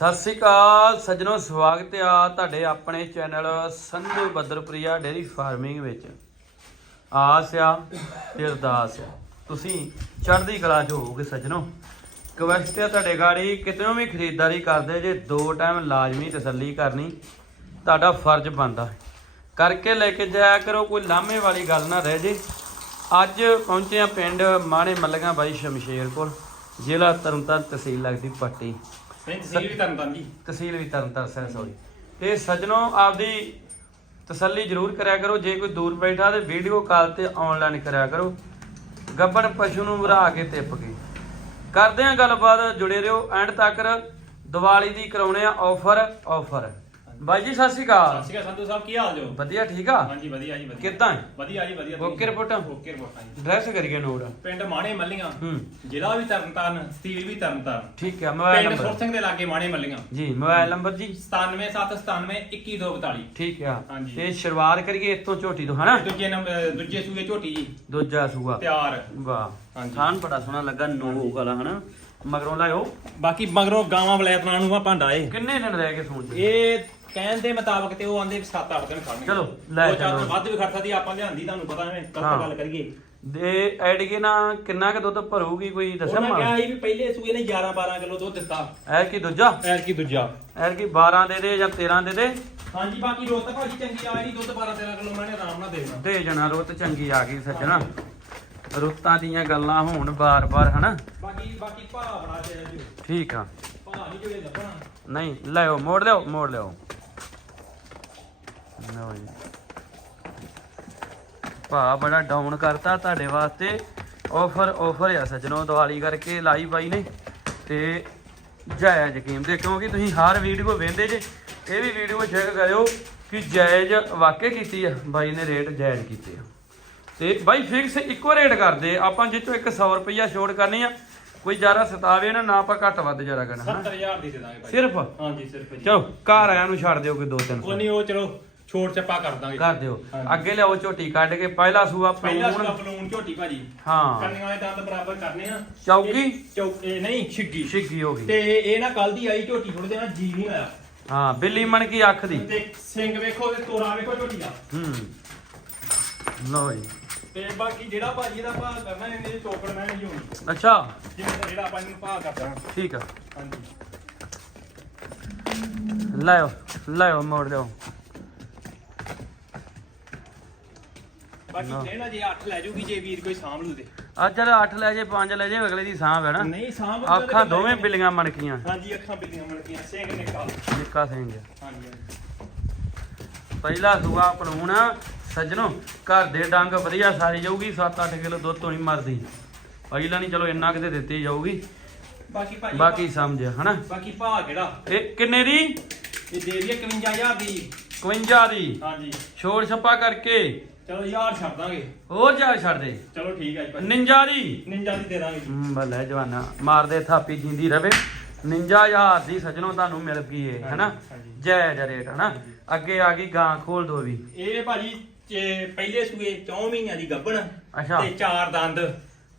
ਸਤਿ ਸ੍ਰੀ ਅਕਾਲ, ਸੱਜਣੋ, ਸਵਾਗਤ ਆ ਤੁਹਾਡੇ ਆਪਣੇ ਚੈਨਲ ਸੰਧੂ ਬੱਦਰਪ੍ਰਿਆ ਡੇਰੀ ਫਾਰਮਿੰਗ ਵਿੱਚ। ਆਸ ਆ ਤੇ ਅਰਦਾਸ ਆ। ਤੁਸੀਂ ਚੜ੍ਹਦੀ ਕਲਾ 'ਚ ਹੋਵੋਗੇ ਸੱਜਣੋ। ਕਵੈਸਟ ਆ ਤੁਹਾਡੇ ਗਾੜੀ, ਕਿਤਨੋਂ ਵੀ ਖਰੀਦਦਾਰੀ ਕਰਦੇ ਜੇ ਦੋ ਟਾਈਮ ਲਾਜ਼ਮੀ ਤਸੱਲੀ ਕਰਨੀ, ਤੁਹਾਡਾ ਫਰਜ਼ ਬਣਦਾ। ਕਰਕੇ ਲੈ ਕੇ ਜਾਇਆ ਕਰੋ, ਕੋਈ ਲਾਮੇ ਵਾਲੀ ਗੱਲ ਨਾ ਰਹਿ ਜੇ। ਅੱਜ ਪਹੁੰਚੇ ਆ ਪਿੰਡ ਮਾਣੇ ਮੱਲੀਆਂ ਬਾਈ ਸ਼ਮਸ਼ੇਰਪੁਰ, ਜ਼ਿਲ੍ਹਾ ਤਰਨਤਾਰਨ ਤਹਿਸੀਲ ਲੱਗਦੀ ਪੱਟੀ। ਨਹੀਂ ਤਸੀਲ ਵੀ ਤਰਨ ਜੀ। ਤਹਿਸੀਲ ਵੀ ਤਰਨਤਾਰਨ ਸਾਹਿਬ ਸੌਰੀ ਤੇ ਸੱਜਣੋ, ਆਪਦੀ ਤਸੱਲੀ ਜ਼ਰੂਰ ਕਰਿਆ ਕਰੋ, ਜੇ ਕੋਈ ਦੂਰ ਬੈਠਾ ਤੇ ਵੀਡੀਓ ਕਾਲ ਤੇ ਆਨਲਾਈਨ ਕਰਿਆ ਕਰੋ। ਗੱਬੜ ਪਸ਼ੂ ਨੂੰ ਵਰਾ ਕੇ ਤਿੱਪ ਕੇ। ਕਰਦੇ ਆ ਗੱਲਬਾਤ, ਜੁੜੇ ਰਹੋ। ਐਂਡ ਤੱਕ ਦੀਵਾਲੀ ਦੀ ਕਰਾਉਣੇ ਆ ਆਫਰ ਆਫਰ ਬਾਈ ਜੀ ਸਤਿ ਸ਼੍ਰੀ ਸਤਿ ਅਕਾਲ ਸ਼੍ਰੀ ਅਕਾਲ ਸੰਧੂ ਸਾਹਿਬ ਕੀ ਹਾਲ ਜੋ? ਵਧੀਆ ਠੀਕ ਆ? ਹਾਂਜੀ ਵਧੀਆ ਜੀ ਵਧੀਆ। ਕਿੱਦਾਂ? ਵਧੀਆ ਜੀ ਵਧੀਆ। ਓਕੇ ਰਿਪੋਰਟਾਂ? ਓਕੇ ਰਿਪੋਰਟਾਂ ਜੀ। ਡਰੈਸ ਕਰੀਏ ਨੋਟ। ਪਿੰਡ ਮਾਣੇ ਮੱਲੀਆਂ। ਹੂੰ। ਜ਼ਿਲ੍ਹਾ ਵੀ ਤਰਨ ਤਾਰਨ ਤਹਿਸੀਲ ਵੀ ਤਰਨ ਤਾਰਨ ਠੀਕ ਹੈ ਮੋਬਾਈਲ ਪਿੰਡ ਨੰਬਰ। ਸਿੰਘ ਦੇ ਲਾਗੇ ਮਾਣੇ ਮੱਲੀਆਂ। ਜੀ ਮੋਬਾਈਲ ਨੰਬਰ ਜੀ। 9779921242 ਠੀਕ ਆ। ਹਾਂਜੀ। ਤੇ ਸ਼ੁਰੂਆਤ ਕਰੀਏ ਤੋਂ ਝੋਟੀ ਤੋਂ ਹਨਾ? ਦੂਜੇ ਨੰਬਰ ਦੂਜੇ ਸੂਏ ਝੋਟੀ ਜੀ। ਦੂਜਾ ਸੂਆ। ਤਿਆਰ। ਵਾਹ। ਹਾਂਜੀ। ਥਾਨ ਬੜਾ ਸੋਹਣਾ ਲੱਗਾ ਨੋ ਵਾਲਾ ਹਨਾ? ਮਗਰੋਂ ਲਾਇਓ। ਬਾਕੀ ਮਗਰੋਂ ਗਾਵਾਂ ਬਲੈਤਨਾਂ ਨੂੰ ਆ ਭਾਂਡਾ ਏ। ਕਿੰਨੇ ਦਿਨ ਰਹਿ ਗਏ ਸੂਣ ਚ ਇਹ ਕਹਿਣ ਦੇ ਮੁਤਾਬਕ ਤੇ ਉਹ ਆਂਦੇ 7-8 ਦਿਨ ਖੜਨਗੇ ਚਲੋ, ਲੈ ਉਹ ਚਲੋ। ਵੱਧ ਵੀ ਖੜ ਸਕਦੀ ਆਪਾਂ ਲਿਆਂਦੀ ਤੁਹਾਨੂੰ ਪਤਾ ਐਵੇਂ ਹਾਂ। ਗਲਤ ਗੱਲ ਕਰੀਏ। ਦੇ ਐਡਗੇ ਨਾ ਕਿੰਨਾ ਕੁ ਦੁੱਧ ਭਰੂਗੀ ਕੋਈ ਦੱਸਾਂ ਉਹਨਾਂ ਕਿਹਾ ਮਾ ਸੀ ਵੀ ਪਹਿਲੇ ਸੂਏ ਨੇ 11-12 ਕਿਲੋ ਦੁੱਧ ਦਿੱਤਾ। ਐਰ ਕੀ ਦੂਜਾ? ਐਰ ਕੀ ਦੂਜਾ। ਐਰ ਕੀ 12 ਦੇ ਦੇ ਜਾਂ 13 ਦੇ ਦੇ? ਹਾਂਜੀ ਬਾਕੀ ਰੋਤ ਭਾਜੀ ਚੰਗੀ ਆ ਜਿਹੜੀ ਦੁੱਧ 12 13 ਕਿਲੋ ਮੈਂ ਆਰਾਮ ਨਾਲ ਦੇਣਾ। ਦੇ ਜਣਾ ਰੁੱਤ ਚੰਗੀ ਆ ਗਈ ਸੱਜਣਾ। ਰੁੱਤਾਂ ਦੀਆਂ ਗੱਲਾਂ ਹੋਣ ਬਾਰ-ਬਾਰ ਹਨਾ? ਬਾਕੀ ਬਾਕੀ ਭਾ ਬੜਾ ਤੇ ਜੀ। ਠੀਕ ਆ। ਨਹੀਂ ਜਿਹੜੇ ਲੱਭਣਾ। ਨਹੀਂ ਲਿਓ ਮੋੜ ਲਿਓ ਮੋੜ ਲਿਓ ਲਓ ਜੀ। ਭਾ ਬੜਾ ਡਾਊਨ ਕਰਤਾ ਤੁਹਾਡੇ ਵਾਸਤੇ। ਆਫਰ ਆਫਰ ਆ ਸੱਜਣੋ ਦੀਵਾਲੀ ਕਰਕੇ ਲਾਈ ਬਾਈ ਨੇ। ਤੇ ਜਾਇਜ਼ ਕੀਮਤ ਕਿਉਂਕਿ ਤੁਸੀਂ ਹਰ ਵੀਡੀਓ ਵੇਖਦੇ ਜੇ ਇਹ ਵੀ ਵੀਡੀਓ ਚੈੱਕ ਕਰਿਓ ਕਿ ਜਾਇਜ਼ ਵਾਕਿਆ ਕੀਤੀ ਆ। ਬਾਈ ਨੇ ਰੇਟ ਜਾਇਜ਼ ਕੀਤੇ ਆ। ਤੇ ਬਾਈ ਫਿਕਸ ਇੱਕੋ ਰੇਟ ਕਰਦੇ ਆਪਾਂ ਜਿੱਥੋਂ 100 ਰੁਪਈਆ ਛੋੜ ਕਰਨੀ ਆ ਕੋਈ ਜ਼ਿਆਦਾ ਸਤਾਵੇ ਨਾ ਨਾ ਆਪਾਂ ਘੱਟ ਵੱਧ ਜ਼ਿਆਦਾ ਕਰਨਾ ਹਨਾ? 70000 ਦੀ ਦੇ ਦਾਂਗੇ ਭਾਈ ਸਿਰਫ? ਹਾਂਜੀ ਸਿਰਫ ਜੀ। ਚਲੋ ਘਰ ਆਇਆਂ ਨੂੰ ਛੱਡ ਦਿਓ ਕੋਈ ਦੋ ਤਿੰਨ ਕੋਈ ਨਹੀਂ ਉਹ ਚਲੋ ਛੋੜ ਚੱਪਾ ਕਰ ਦਾਂਗੇ। ਕਰ ਦਿਓ। ਅੱਗੇ ਲਿਆਓ ਝੋਟੀ ਕੱਢ ਕੇ ਪਹਿਲਾ ਸੂਆ ਪਹਿਲਾ ਸੁਣਾ ਬਲੂਨ ਝੋਟੀ ਭਾਜੀ। ਹਾਂ। ਕੰਨੀਆਂ ਵਾਲੇ ਦੰਦ ਬਰਾਬਰ ਕਰਨੇ ਆ। ਚੌਕੀ? ਚੌਕ ਨਹੀਂ ਛਿੱਗੀ। ਛਿੱਗੀ ਹੋ ਤੇ ਗਈ ਇਹ ਨਾ ਕੱਲ ਦੀ ਆਈ ਝੋਟੀ ਥੋੜੇ ਦਿਨਾਂ ਜੀ ਨਹੀਂ ਆਇਆ ਹਾਂ ਬਿੱਲੀ ਮਣ ਕੀ ਅੱਖ ਦੀ। ਤੇ ਸਿੰਘ ਵੇਖੋ ਤੇ ਤੋਰਾ ਵੇਖੋ ਝੋਟੀ ਦਾ। ਹੂੰ। ਜੀ। ਤੇ ਬਾਕੀ ਜਿਹੜਾ ਭਾਜੀ ਦਾ ਭਾਅ ਕਰਨਾ ਇਹਨੇ ਚੋਕੜ ਮੈਂ ਨਹੀਂ ਹੋਣੀ। ਅੱਛਾ। ਜਿਵੇਂ ਦਾ ਜਿਹੜਾ ਆਪਾਂ ਇਹਨੂੰ ਭਾਅ ਕਰਦਾ ਠੀਕ ਆ। ਹਾਂਜੀ। ਲਾਓ ਲਾਓ ਮੋੜ ਲਿਓ ਬਾਕੀ ਲੈਣਾ ਜੇ 8 ਲੈ ਜੂਗੀ ਜੇ ਵੀਰ ਕੋਈ ਸਾਂਭ ਲੂ ਤੇ। ਆ ਚਲ 8 ਲੈ ਜੇ 5 ਲੈ ਜੇ ਅਗਲੇ ਦੀ ਸਾਂਭ ਹੈ ਨਾ। ਨਹੀਂ ਸਾਂਭ ਅੱਖਾਂ ਦੋਵੇਂ ਬਿੱਲੀਆਂ ਮਣਕੀਆਂ। ਹਾਂਜੀ ਅੱਖਾਂ ਬਿੱਲੀਆਂ ਮਲਕੀਆਂ ਸਿੰਘ ਨਿਕਲ ਨਿੱਕਾ ਸਿੰਘ। ਹਾਂਜੀ ਹਾਂਜੀ। ਪਹਿਲਾ ਸੂਆ ਪਲੂਣ ਸੱਜਣੋ ਘਰ ਦੇ ਡੰਗ ਵਧੀਆ ਸਾਰੀ ਜਾਊਗੀ 7-8 ਕਿਲੋ ਦੁੱਧ ਤੋਂ ਨਹੀਂ ਮਰਦੀ। ਪਹਿਲਾਂ ਨਹੀਂ ਚਲੋ ਇੰਨਾ ਕਿਤੇ ਦਿੱਤੀ ਜਾਊਗੀ। ਬਾਕੀ ਭਾਜੀ ਬਾਕੀ ਸਮਝ ਹਨਾ? ਬਾਕੀ ਭਾਅ ਕਿਹੜਾ? ਇਹ ਕਿੰਨੇ ਦੀ? ਇਹ ਦੇ ਦਈਏ 51000 ਦੀ। 51 ਦੀ? ਹਾਂਜੀ। ਛੋੜ ਛੱਪਾ ਕਰਕੇ। ਚਲੋ ਯਾਰ ਛੱਡ ਦਾਂਗੇ। ਹੋਰ ਜਾ ਛੱਡ ਦੇ। ਚਲੋ ਠੀਕ ਹੈ ਜੀ ਭਾਜੀ। 49 ਦੀ? 49 ਦੀ ਦੇ ਦਾਂਗੇ ਹਮ, ਜਵਾਨਾ ਮਾਰਦੇ ਥਾਪੀ ਜਿੰਦੀ ਰਵੇ। 59000 ਦੀ ਸੱਜਣੋ ਤੁਹਾਨੂੰ ਮਿਲ ਗਈ ਏ ਹਨਾ? ਹਾਂਜੀ। ਜੈ ਜੈ ਰੇਟ ਹਨਾ? ਅੱਗੇ ਆ ਗਈ ਗਾਂ ਖੋਲ ਦੋ ਵੀ। ਇਹ ਭਾਜੀ ਇਹ ਪਹਿਲੇ ਸੂਏ 4 ਮਹੀਨਿਆਂ ਦੀ ਗੱਭਣ ਅੱਛਾ। ਤੇ ਚਾਰ ਦੰਦ।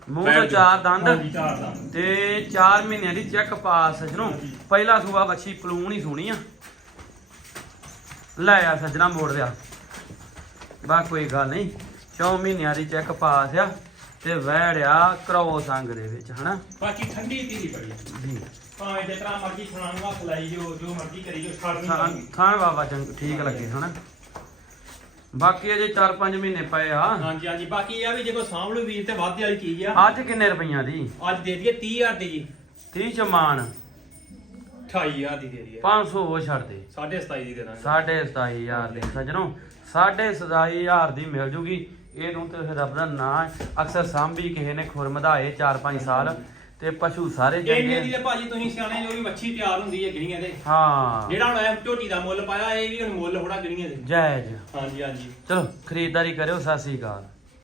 ਮੂੰਹ ਤੋਂ ਚਾਰ ਦੰਦ। ਹਾਂਜੀ ਚਾਰ ਦੰਦ। ਤੇ 4 ਮਹੀਨਿਆਂ ਦੀ ਚੈੱਕ ਪਾਸ ਸੱਜਣੋ। ਹਾਂਜੀ। ਪਹਿਲਾ ਸੂਆ ਬੱਚੀ ਪਲੂਣ ਹੀ ਸੋਹਣੀ ਆ। ਲੈ ਆ ਸੱਜਣਾ ਮੋੜ ਲਿਆ। ਬਾ ਕੋਈ ਗੱਲ ਨਹੀਂ। 4 ਮਹੀਨਿਆਂ ਦੀ ਚੈੱਕ ਪਾਸ ਆ ਤੇ ਵਹਿੜਿਆ ਕਰੋ ਸੰਗ ਦੇ ਵਿੱਚ ਹਨਾ? ਬਾਕੀ ਠੰਡੀ ਧੀਰੀ ਬੜੀ ਜੀ। ਭਾਵੇਂ ਜਿਸ ਤਰ੍ਹਾਂ ਮਰਜ਼ੀ ਖਾਣ ਨੂੰ ਹੱਥ ਲਾਈ ਜੋ ਜੋ ਮਰਜ਼ੀ ਕਰੀ ਜੋ ਛੱਡ ਨਹੀਂ ਬਾਬਾ ਚੰਗ ਠੀਕ ਲੱਗੇ ਹਨਾ? ਬਾਕੀ ਅਜੇ 4-5 ਮਹੀਨੇ ਪਏ ਆ। ਹਾਂਜੀ ਹਾਂਜੀ। ਬਾਕੀ ਇਹ ਆ ਵੀ ਜੇ ਕੋਈ ਸਾਂਭ ਵੀਰ ਤੇ ਵਾਧੇ ਵਾਲੀ ਚੀਜ਼ ਆ। ਅੱਜ ਕਿੰਨੇ ਰੁਪਈਆਂ ਦੀ? ਅੱਜ ਦੇ ਦਈਏ 30000 ਦੀ ਜੀ। 30 ਚਮਾਨ 28000 ਦੀ ਦੇ ਦਈਏ। 500 ਉਹ ਛੱਡ ਦੇ। 27.5 ਦੀ ਦੇ ਦਾਂਗੇ ਸਾਢੇ 27000 ਦੀ ਸੱਜਣੋ। ਸਾਢੇ 27000 ਦੀ ਮਿਲ ਜੂਗੀ। ਇਹ ਨੂੰ ਤੇ ਰੱਬ ਦਾ ਨਾਂ। ਅਕਸਰ ਸਾਂਭੀ ਕਿਸੇ ਨੇ ਖੁਰ ਵਧਾਏ 4-5 ਸਾਲ। ਤੇ ਪਸ਼ੂ ਸਾਰੇ ਇੰਨੇ ਦੀ ਚੰਗੇ ਤੇ ਭਾਜੀ ਤੁਸੀਂ ਸਿਆਣੇ ਜੋ ਵੀ ਮੱਛੀ ਤਿਆਰ ਹੁੰਦੀ ਹੈ ਗਿਣੀਆਂ ਦੇ। ਹਾਂ। ਜਿਹੜਾ ਹੁਣ ਇਹ ਝੋਟੀ ਦਾ ਮੁੱਲ ਪਾਇਆ ਇਹ ਵੀ ਹੁਣ ਮੁੱਲ ਹੋਣਾ ਗਿਣੀਆਂ ਦੇ। ਜਾਇਜ਼। ਹਾਂਜੀ ਹਾਂਜੀ। ਚਲੋ ਖਰੀਦਦਾਰੀ ਕਰਿਓ ਸਤਿ ਸ੍ਰੀ ਅਕਾਲ।